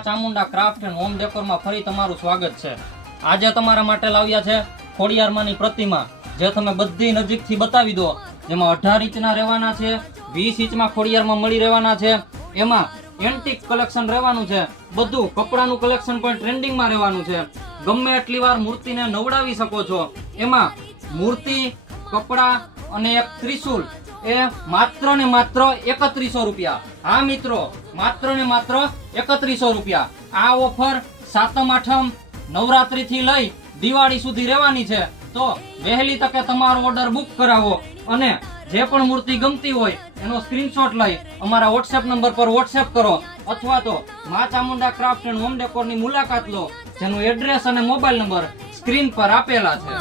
Chamunda craft and home ડેકોરમાં ફરી તમારું સ્વાગત છે। આજે તમારા માટે લાવ્યા છે ખોડિયારમાંની પ્રતિમા, જે તમે બધી નજીકથી બતાવી દો। જેમાં 18 ઇંચના રહેવાના છે, 20 ઇંચમાં ખોડિયારમાં મળી રહેવાના છે। એમાં એન્ટિક કલેક્શન રહેવાનું છે, બધું કપડાનું કલેક્શન પણ ટ્રેન્ડિંગમાં રહેવાનું છે। ગમે એટલી વાર મૂર્તિને નવડાવી શકો છો। એમાં મૂર્તિ, કપડા અને એક ત્રિશુલ એ માત્ર ને માત્ર 3100 રૂપિયા। હા મિત્રો, માત્ર ને માત્ર 3100 રૂપિયા। આ ઓફર સાતમ આઠમ નવરાત્રી થી લઈ દિવાળી સુધી રહેવાની છે। તો વહેલી તકે તમારો ઓર્ડર બુક કરાવો અને જે પણ મૂર્તિ ગમતી હોય એનો સ્ક્રીનશોટ લઈ અમારા WhatsApp નંબર પર WhatsApp કરો, અથવા તો મા ચામુંડા ક્રાફ્ટ એન્ડ હોમ ડેકોરની મુલાકાત લો, જેનું એડ્રેસ અને મોબાઈલ નંબર સ્ક્રીન પર આપેલા છે।